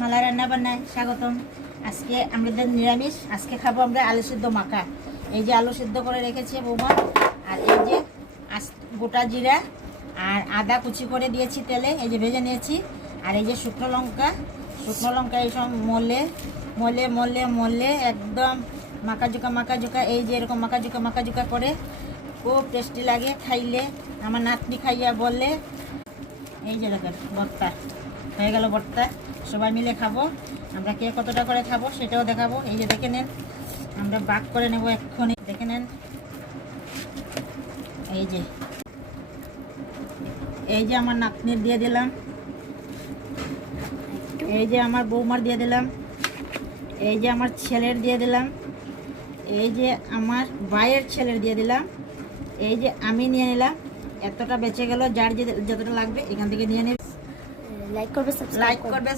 মালা রান্না বান্নায় স্বাগতম। আজকে আমাদের নিরামিষ। আজকে খাবো আমরা আলু সিদ্ধ মাখা। এই যে আলু সিদ্ধ করে রেখেছে বৌমা, আর এই যে গোটা জিরা আর আদা কুচি করে দিয়েছি তেলে, এই যে ভেজে নিয়েছি। আর এই যে শুকনো লঙ্কা এইসব মলে মলে মলে মলে একদম মাখা এই যে এরকম মাখা জুকা করে খুব টেস্টি লাগে খাইলে। আমার নাতনি খাইয়া বলে। এই যে দেখেন ভর্তা হয়ে গেল, ভর্তা সবাই মিলে খাবো। আমরা কে কতটা করে খাবো সেটাও দেখাবো। এই যে দেখে নেন, আমরা ভাগ করে নেব এক্ষুনি, দেখে নেন। এই যে আমার নাতনির দিয়ে দিলাম, এই যে আমার বৌমার দিয়ে দিলাম, এই যে আমার ছেলের দিয়ে দিলাম, এই যে আমার ভাইয়ের ছেলের দিয়ে দিলাম, এই যে আমি নিয়ে নিলাম। এতটা বেঁচে গেল, যার যতটা লাগবে এখান থেকে নিয়ে নেবে। লাইক করবে, সাবস্ক্রাইব করবে।